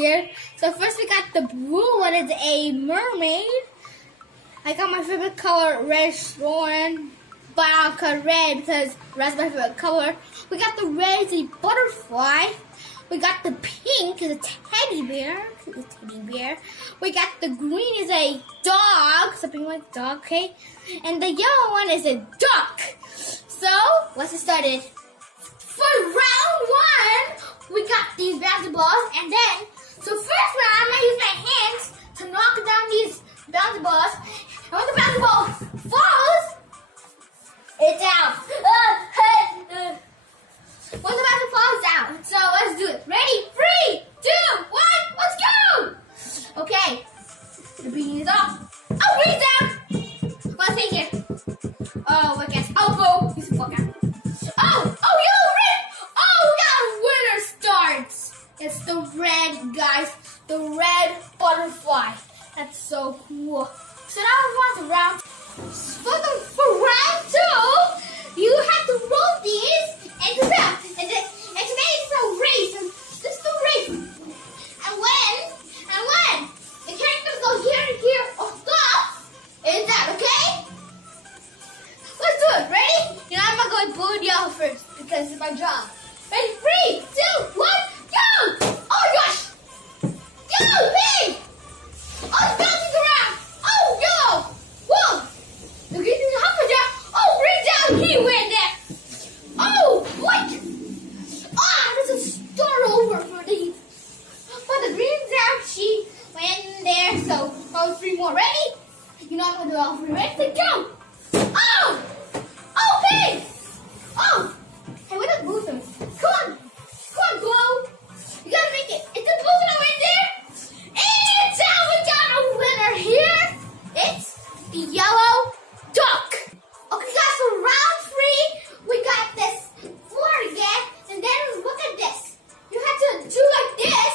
here. So first we got the blue one. It's a mermaid. I got my favorite color, reddish orange, but I'll cut red because red's my favorite color. We got the red, it's a butterfly. We got the pink, is a teddy bear. We got the green, is a dog, something like dog, okay? And the yellow one is a duck. So let's get started. For round one, we got these bouncy balls, and then, so first round, I'm gonna use my hands to knock down these bouncy balls. And when the bouncy ball falls, it's out. When the bouncy falls out, so let's do it. Ready? 3, 2, 1, let's go! Okay, the bean is off. Oh, bean's down. Let's take it. Oh, I guess elbow. He's a fuck out. Oh, yellow, red. Oh, we got a winner starts. It's the red, guys. The red butterfly. That's so cool. So now we want the round. For round 2, you have to roll these into them. And to make it a race. And this is the race. And when the characters go here and here or stop, it's that, okay? Let's do it. Ready? You know, I'm going to go with blue and yellow first because it's my job. Ready? 3, 2, 1, go! Oh gosh! Go, pink! Oh, it's bouncing around! Oh, yellow! Whoa! The green is up and down. Oh, green down! He went there! Oh, what? This is start over for these. But the green down, she went there, so those 3 more. Ready? You know I'm going to do all 3. Ready? To go! Oh! Oh, pink! Oh! Hey, where the blue thing? Come on, blue! You gotta make it. It's the blue one right there. And now we got a winner here. It's the yellow duck. Okay, guys, for round 3, we got this floor again. And then look at this. You have to do like this.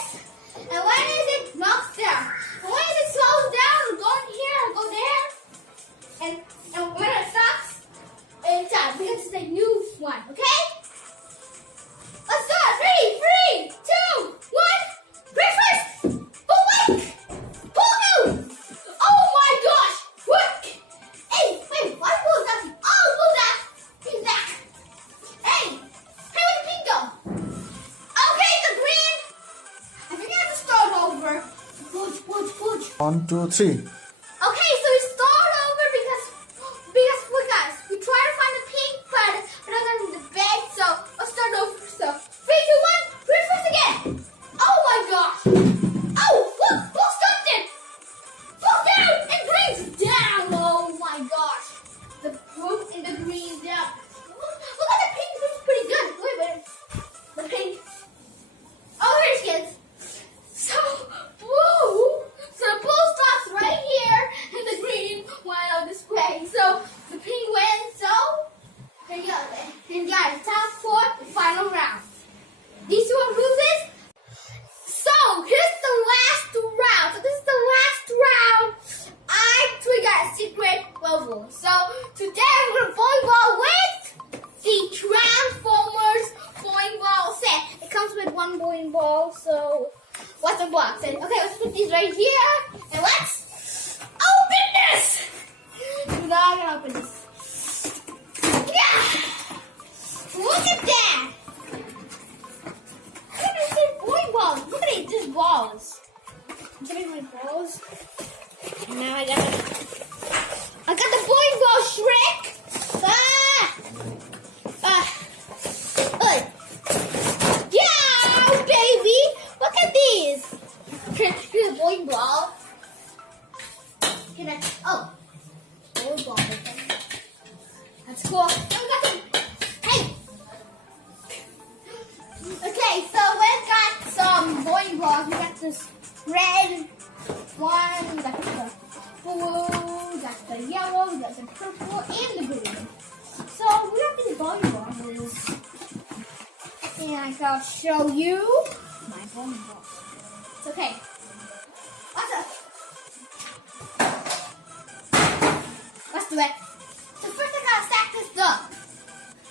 And when is it knocks down? And when it slows down, go in here or go there. And when it stops, it's out because it's a new one, okay? Let's go. 3, 2, 1. Breakfast. Oh, wait. Pull new. Oh my gosh. Quick. Hey, wait. Why pull that? Oh, pull that. He's back. Hey, where did pink go? Okay, the green. I think I have to start over. Push. 1, 2, 3. Okay, so we start over because look guys, we try to find the pink, but we're not in the bed, so let's start over. So 3, 2, 1, breakfast again. Oh my gosh. Oh, look, stopped it. Fall down and green's down. Oh my gosh. The blue and the green's down. Look at the pink, it's pretty good. Wait a minute. The pink. Oh, here she is. So the blue stops right here, and the green went on this way. So the pink went. So there you go. And guys, time for the final round. These 2 are losers. So here's the last round. So this is the last round. We got a secret level. So today we're gonna volleyball with the Transformers bowling ball set. It comes with 1 bowling ball. So what's the box? And okay, let's put these right here. And let's open this. We're not gonna open this. Yeah! Look at that! Look at these bowling balls. Look at it, just balls. I'm getting my balls. And now I got the bowling ball, Shrek! Yeah, baby! Look at these! Here's the bowling ball. Bowling ball. That's cool. Oh, we got some. Hey! Okay, so we've got some bowling balls. We got this red one, we got the blue, we got the yellow, we got the purple, and the green. So we got these bowling balls. And I'll show you my bowling balls. It's okay. Let's do it. So first I gotta stack this up.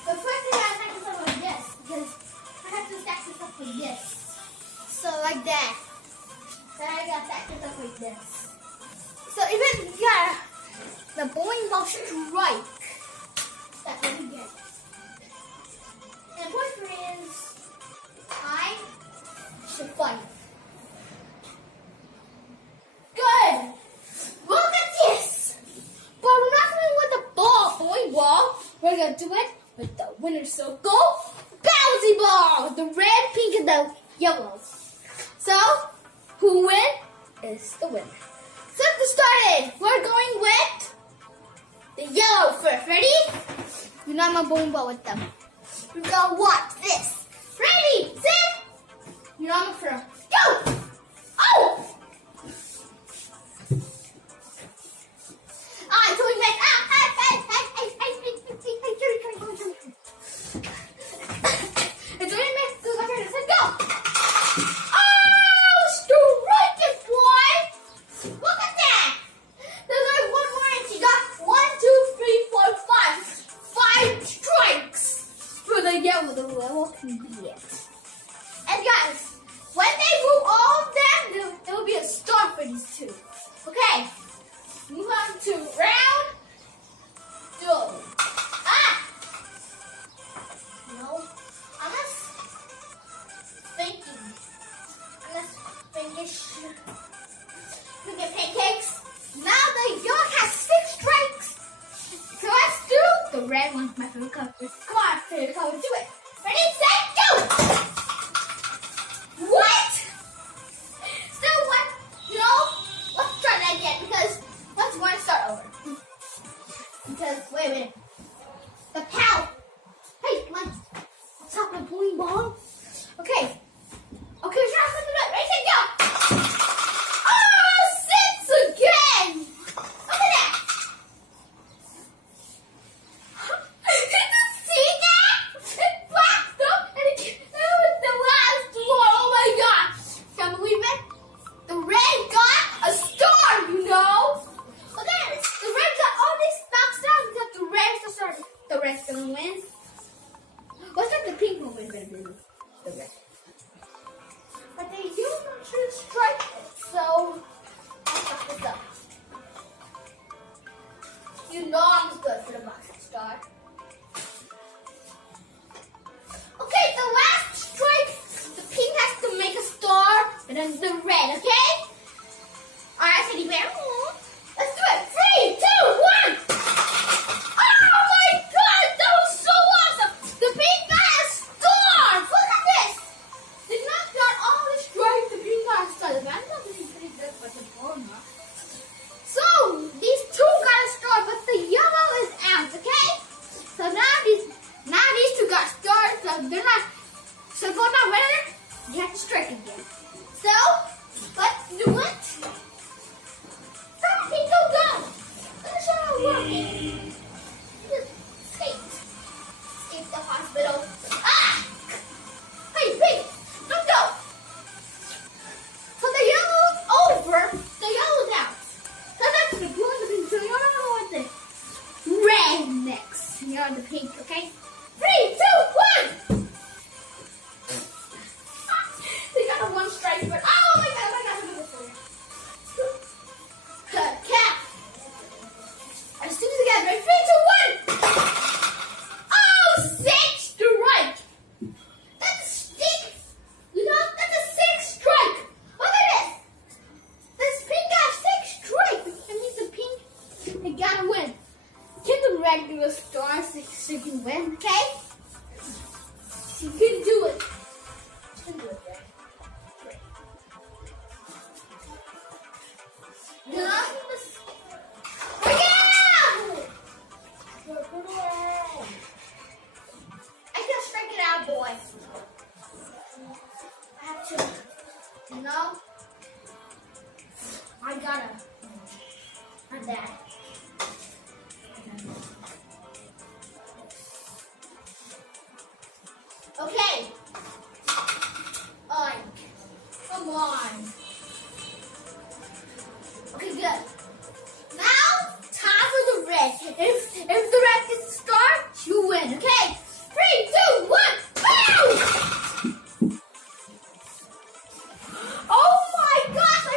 But first I gotta stack this up like this. Because I have to stack this up like this. So like that. Then I got that just up like this. So even if you got the bowling ball strike, that's what you get. And point is I should fight. Good. Look at this. But we're not going with the bowling ball. We're going to do it with the winner circle bouncy ball with the red, pink, and the yellow. So, who wins is the winner. So to start it, we're going with the yellow first. Ready? You know I'm a bowling ball with them. We're gonna watch this. Ready, set. You know I'm a throw. Go! Oh! I told you guys. It's really messed. So my turn. Let's go. Oh, strike it, boy! Look at that. There's like one more, and she got 1, 2, 3, 4, 5 strikes for the yellow. The level can be it. And guys, when they move all of them, there will be a star for these two. Okay. Move on to round 2. Ah! No. I'm just thinking. We get pancakes. Now the yolk has 6 strikes. So let's do the red one. My favorite color. Come on, favorite color. Do it. Ready, set, go! What? Still one. You know, let's try that again because let's want to start over. Because, wait a minute. The power. Hey, come on. Let's hop on the bowling ball. Okay. Okay, we're trying to do it. Ready, set, go! Oh, 6 again! Look at that! Did you see that? It blacked up and that was the last one. Oh my gosh! Can you believe it? The red got a star, you know? Look at it. The red got all these knocks down because the red's the star. The red's gonna win. What's like the pink one? The red. But they do not should strike it, so I'll stop this up. You know I'm good for the box star. Okay, the last strike, the pink has to make a star, and then the red, okay? Alright, Teddy Bear. Let's do it. 3, 2, 1. Oh my god, that was so awesome. The pink got a star. Look at this. They knocked out all the stripes. The green got a star. The man not really pretty good, but the ball not. So these two got a star, but the yellow is out. Okay. So now these two got stars. So they're not. So go down winner. You have to strike again. So let's do it. Come, pink, go. Let me show you how it's working. Just escape the hospital. Ah! Hey, pink. Don't go! So the yellow's over. The yellow's out. So that's the blue and the pink. So you're gonna go with the red next. You're on the pink, okay? 3, 2, 1! They got a 1 strike, but oh my god, I'm gonna for you. Good cap. As soon as I get ready, 3, 2, 1! Oh, 6 strike! That's a stick! You know, that's a 6 strike! Look at this! This pink got 6 strikes! That means the pink, they gotta win. Can the red do a star so you can win, okay? You can do it. You can do it, Red. Great. Yeah! I can strike it out, boy. I have to, you know? I gotta. I'm that. Okay. Come on. Okay, good. Now, time for the red. If the red gets a star, you win. Okay. 3, 2, 1. Boom! Oh my gosh!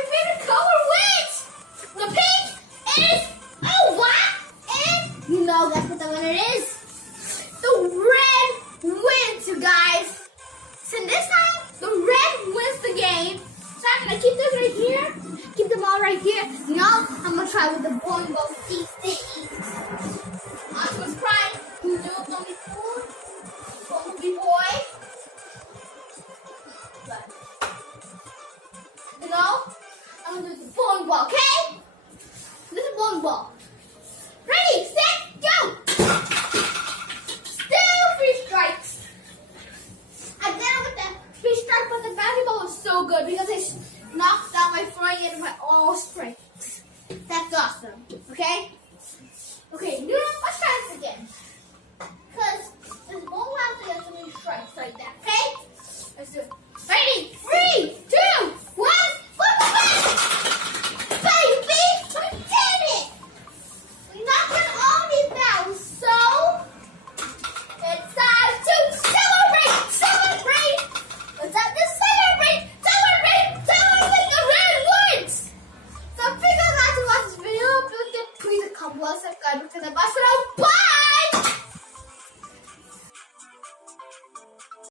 keep those right here. Keep them all right here. Now I'm gonna try with the bowling ball with these things. I was crying. You know, don't be fool. Bumblebee boy. But, you know, I'm gonna do the bowling ball, okay? This is a bowling ball. Ready, set, go! Still 3 strikes. I did it with the 3 strikes, but the bouncy ball was so good because it knocked out my front end of my all strikes. That's awesome, okay?